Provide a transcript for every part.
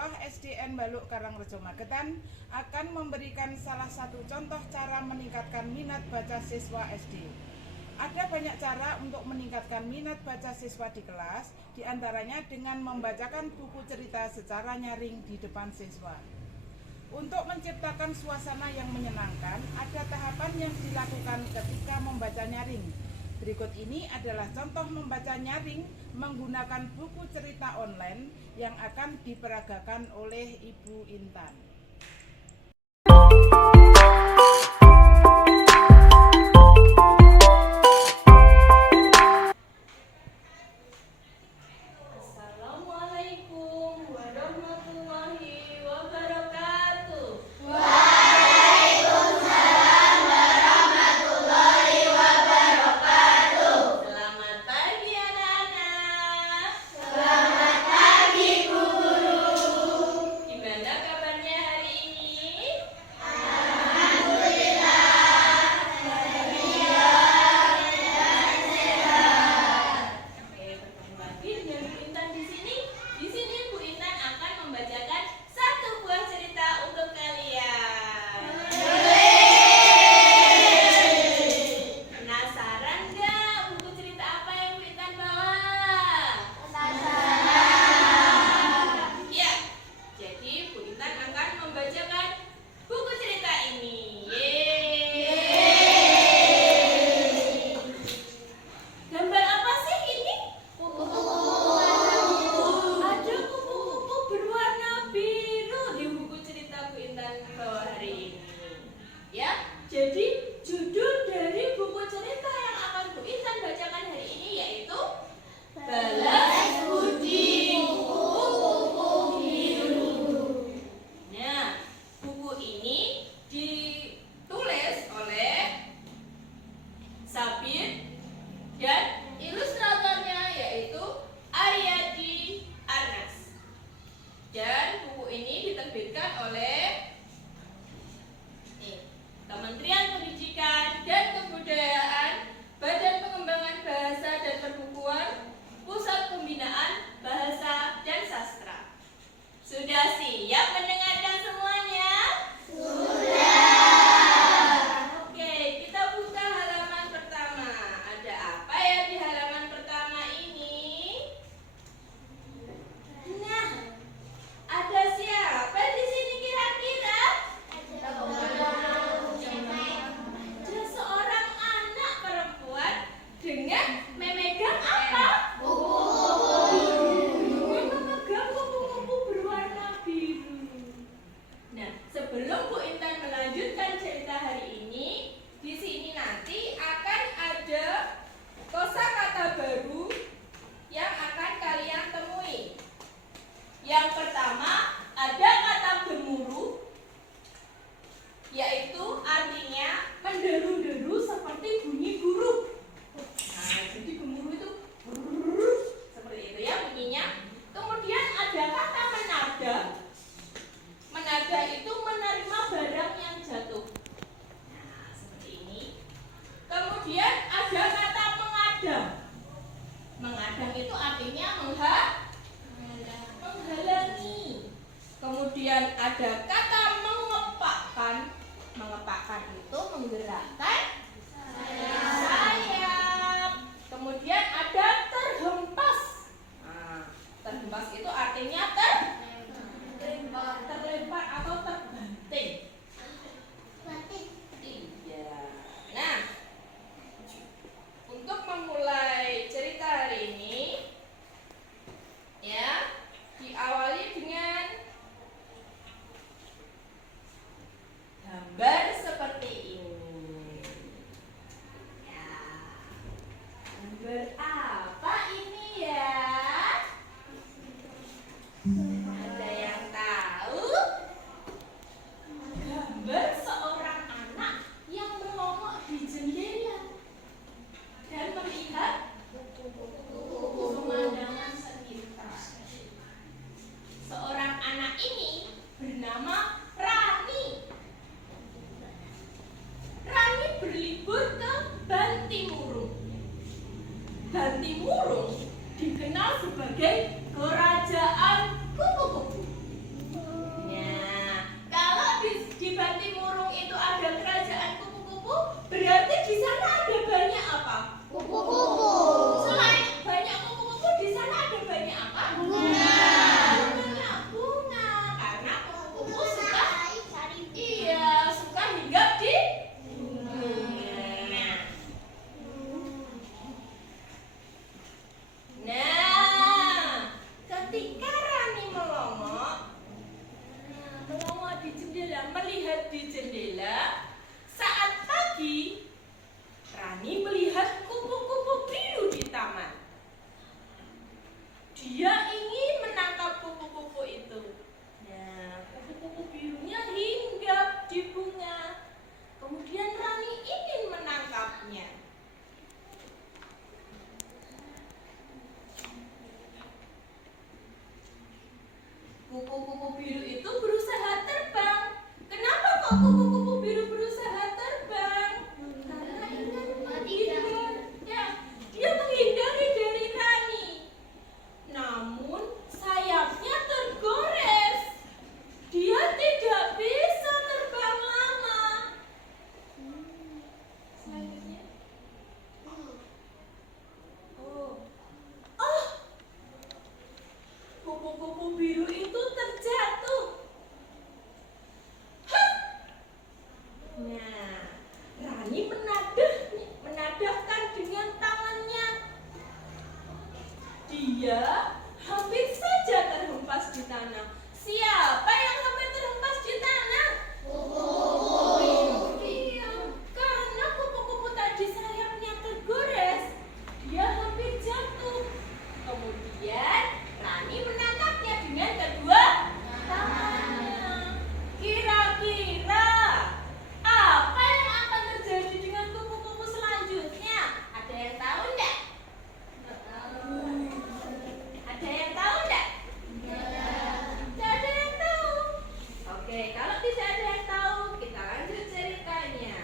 Sekolah SDN Baluk Karangrejo Magetan akan memberikan salah satu contoh cara meningkatkan minat baca siswa SD. Ada banyak cara untuk meningkatkan minat baca siswa di kelas, diantaranya dengan membacakan buku cerita secara nyaring di depan siswa. Untuk menciptakan suasana yang menyenangkan, ada tahapan yang dilakukan ketika membaca nyaring. Berikut ini adalah contoh membaca nyaring menggunakan buku cerita online yang akan diperagakan oleh Ibu Intan. Assalamualaikum warahmatullahi wabarakatuh. Selamat pagi anak-anak. Selamat pagi Bu Guru. Gimana kabarnya hari ini? Alhamdulillah bahagia dan sehat. Oke, bertemu lagi dengan Bu Intan di sini. Di sini Bu Intan akan membacakan satu buah cerita untuk kalian. Penasaran nggak buku cerita apa yang Bu Intan bawa? Ya, jadi Bu Intan akan membacakan buku cerita ini. Yeay. Gambar apa sih ini? Ada kupu-kupu berwarna biru di buku cerita Bu Intan bawa hari ini. Ya, jadi judul dari buku cerita yang akan Bu Intan bacakan hari ini yaitu Balas Budi Kupu-kupu Biru. Nah, buku ini ditulis oleh Sabir dan ilustratornya yaitu Aryadi Arnas. Dan buku ini diterbitkan oleh Kementerian Pendidikan dan Kebudayaan, Badan Pengembangan Bahasa dan Perbukuan, Pusat Pembinaan Bahasa dan Sastra. Sudah siap mendengarkan semuanya? Oke, kita buka halaman pertama. Ada apa ya di halaman pertama ini? Nah, ada siapa di sini kira-kira? Ada seorang anak perempuan dengan memegang apa? Memegang kupu-kupu berwarna biru. Nah, sebelum Bu Intan melanjutkan cerita hari ini, di sini nanti akan ada kosakata baru yang akan kalian temui. Yang pertama, ada kata gemuruh, yaitu artinya menderu-deru seperti bunyi burung. Nah, jadi gemuruh itu seperti itu ya bunyinya. Kemudian ada kata menada. Menada itu menerima barang yang jatuh. Nah, seperti ini. Kemudian ada kata mengadang. Mengadang itu artinya menghalangi. Kemudian ada kata mengepakkan. Mengepakkan itu menggerakkan sayap. Kemudian ada terhempas. Nah, terhempas itu artinya terlempar atau terbanting. Iya. Nah, untuk memulai cerita hari ini, ya, diawali dengan gambar seperti ini. Ya. Gambar apa ini ya? Ada yang tahu? Gambar seorang anak yang melongok di jendela dan melihat pemandangan sekitar. Seorang anak ini bernama Rani. Rani berlibur ke Bantimurung. Bantimurung dikenal sebagai kerajaan kupu-kupu. sedang melihat di jendela saat pagi Rani melihat kupu-kupu biru di taman. Dia ingin menangkap kupu-kupu itu. Nah, kupu-kupu birunya hinggap di bunga. Kemudian Rani ingin menangkapnya. Kupu-kupu biru itu berusaha terbang. Kenapa kok kupu-kupu biru berusaha terbang? Karena ingin menghindar. Ya, dia menghindari dari Rani. Namun sayapnya tergores. Dia tidak bisa terbang lama. Selanjutnya. Oh, kupu-kupu biru itu terjatuh. Hah! Nah, Rani menadahkan dengan tangannya. Dia hampir saja terhempas di tanah. Siapa yang hampir terhempas di tanah? Iya, karena kupu-kupu tadi sayapnya tergores. Dia hampir jatuh. Kemudian Rani menangkapnya dengan kedua tangannya. Kira-kira apa yang akan terjadi dengan kupu-kupu selanjutnya? Ada yang tahu enggak? Ada yang tahu enggak? Tidak ada yang tahu. Oke, kalau tidak ada yang tahu, kita lanjut ceritanya.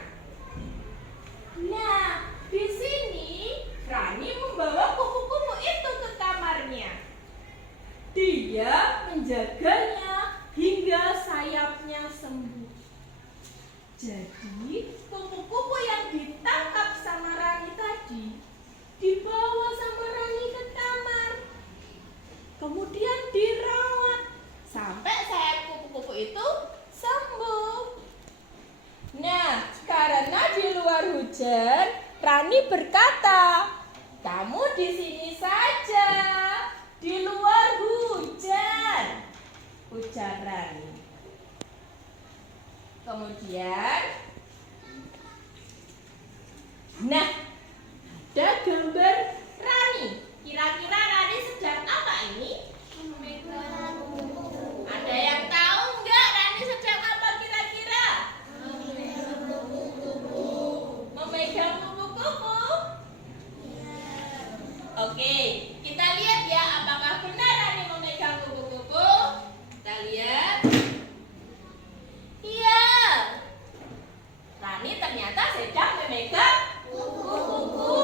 Nah, di sini Rani membawa kupu-kupu itu ke kamarnya. Dia menjaganya hingga sayapnya sembuh. Jadi, kupu-kupu yang ditangkap sama Rani tadi dibawa sama Rani ke kamar. Kemudian dirawat sampai sayap kupu-kupu itu sembuh. Nah, karena di luar hujan, Rani berkata, "Kamu di sini saja, di luar hujan," ujar Rani. Kemudian, nah, ada gambar Rani. Kira-kira Rani sedang apa ini? Ada yang tahu nggak Rani sedang apa kira-kira? Memegang kupu-kupu. Oke, kita lihat ya apakah benar Rani memegang kupu-kupu. Kita lihat. Iya. Rani ternyata sedang memegang kupu-kupu.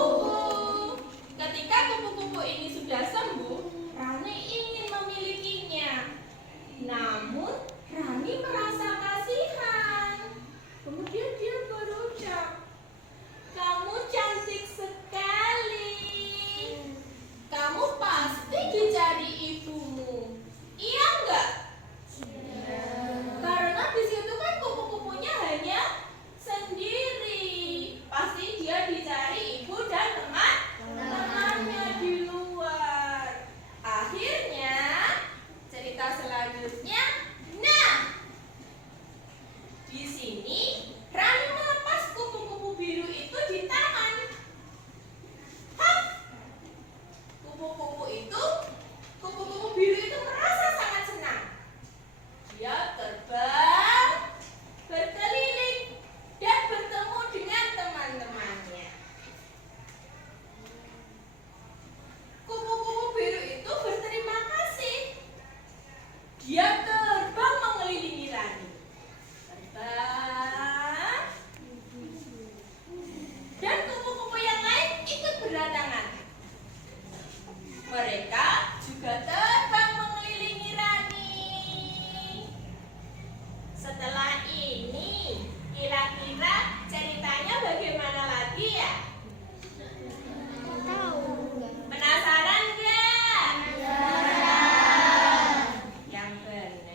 Ketika kupu-kupu ini sudah sembuh, Rani ingin memilikinya. Namun Rani merasa kasihan. Kemudian dia berucap, "Kamu cantik sekali. Kamu pasti dicari ibumu. Iya enggak?" Karena di situ kan kupu-kupunya hanya sendiri. Pasti dia dicari ibu dan teman-temannya di luar. Akhirnya cerita selanjutnya. Nah, di sini Rani melepas kupu-kupu biru itu di taman. Hah? Kupu-kupu biru itu merasa sangat senang. Dia terbang, berkeliling, dan bertemu dengan teman-temannya. Kupu-kupu biru itu berterima kasih. Dia terbang mengelilingi Rani. Terbang. Dan kupu-kupu yang lain ikut berdatangan. Mereka juga terbang mengelilingi Rani. Setelah ini, kira-kira ceritanya bagaimana lagi ya? Penasaran nggak? Yang benar.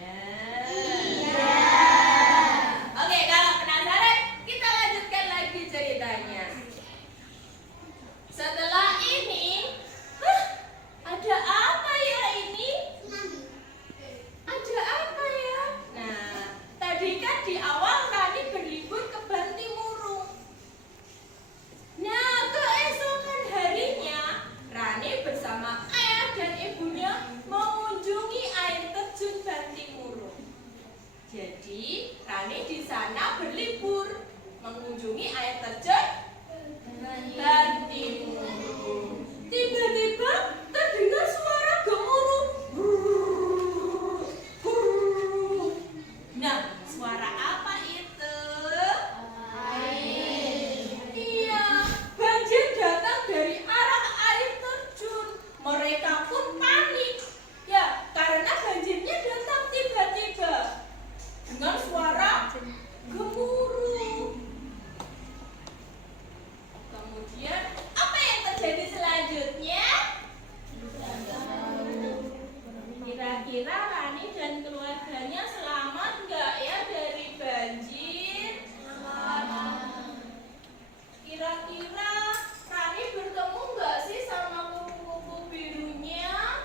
mengunjungi air terjun Bantimurung. Tiba-tiba terdengar suara gemuruh. Nah, suara apa itu? Iya, banjir datang dari arah air terjun. Mereka pun panik. Ya, karena banjirnya datang tiba-tiba dengan suara gemuruh. Kemudian, apa yang terjadi selanjutnya? Kira-kira Rani dan keluarganya selamat nggak ya dari banjir? Kira-kira Rani bertemu nggak sih sama kupu-kupu birunya?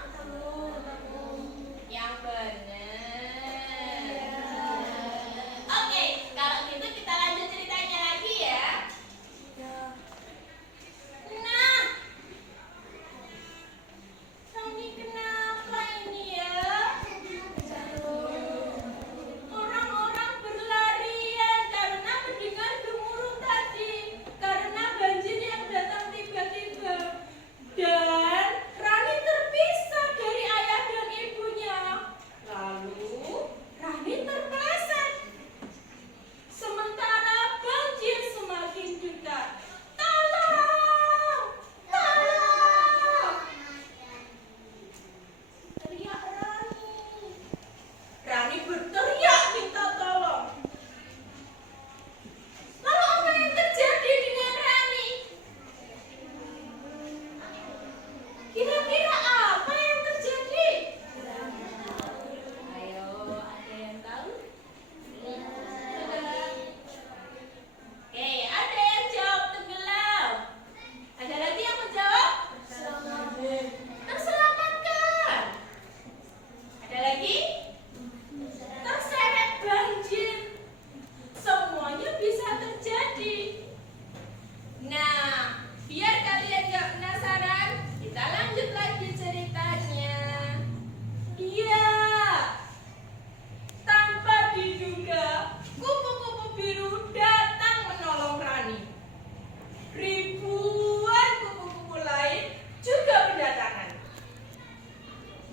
Yang benar. Oke, kalau gitu kita lanjut ceritanya lagi ya. Nah, Rani kenapa ini ya? Orang-orang berlarian karena mendengar gemuruh tadi, karena banjir yang datang tiba-tiba. Dan Rani terpisah dari ayah dan ibunya. Lalu Rani terpeleset. Sementara banjir semakin dekat. Tolong! Tolong! Teriak Rani. Rani berteriak minta tolong. Lalu apa yang terjadi dengan Rani? Kira-kira apa yang terjadi? Ayo, ada yang tahu? Oke, ada yang jawab tenggelam. Ada lagi yang menjawab? Terselamatkan. Ada lagi? Terseret banjir. Semuanya bisa terjadi. Nah, biar kalian gak penasaran, kita lanjut lagi ceritanya. Iya, tanpa diduga, kupu-kupu biru datang menolong Rani. Ribuan kupu-kupu lain juga berdatangan.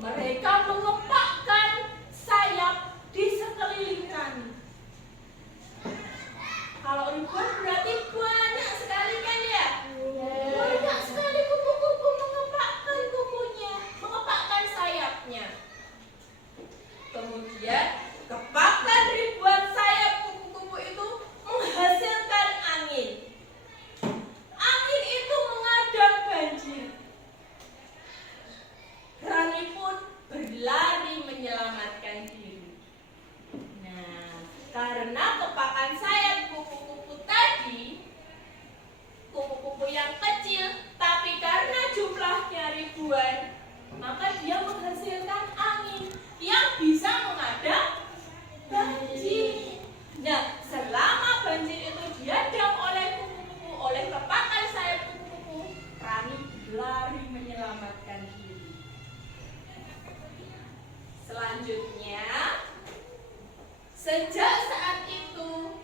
Mereka mengepakkan sayap di sekeliling Rani. Kalau ribuan berarti banyak sekali kan ya? Banyak sekali kupu-kupu mengepakkan kukunya, mengepakkan sayapnya. Kemudian kepakan ribuan sayap kupu-kupu itu menghasilkan angin. Angin itu mengadang banjir. Rani pun berlari menyelamatkan diri. Nah, karena kepakan sayap kupu-kupu tadi, kupu-kupu yang kecil, tapi karena jumlahnya ribuan, maka dia menghasilkan angin yang bisa mengadang banjir. Nah, selama banjir itu diadang oleh kupu-kupu, oleh kepakan sayap kupu-kupu, Rani berlari menyelamatkan diri. Selanjutnya, sejak saat itu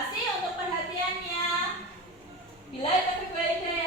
kasih untuk perhatiannya. Bila taufiq wal hidayah.